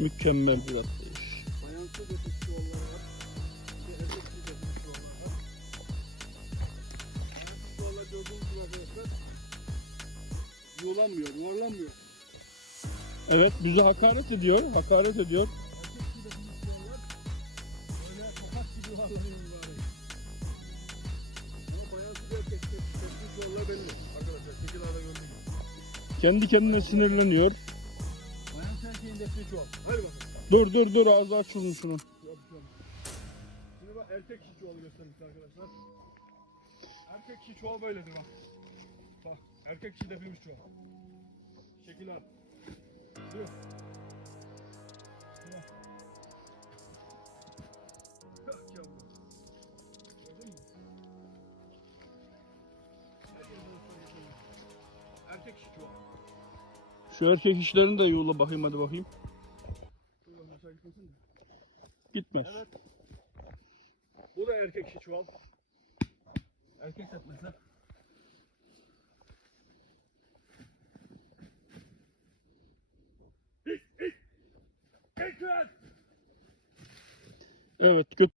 Mükemmel bir atlayış. Bayansız ötesi çuvallar var. Bir de erkeksiz ötesi çuvallar var. Bayansız çuvallar gördüğünüz yuvarlanmıyor. Evet bize hakaret ediyor. Hakaret ediyor. Kendi kendine sinirleniyor. Defne çuval. Hadi bakalım. Dur dur dur ağzı aç şunun şunu. Şimdi bak erkek şiş çuvalı göstereyim size arkadaşlar. Erkek şiş çuval böyledir bak. Bak erkek şiş depilmiş çuval. Şekil al. Dur. Erkek şiş çuvalı. Erkek şiş çuval. Şu erkek işlerini de yolla bakayım hadi bakayım. Gitmez. Evet. Bu da erkek şiş çuval. Erkek setmesi. Evet göt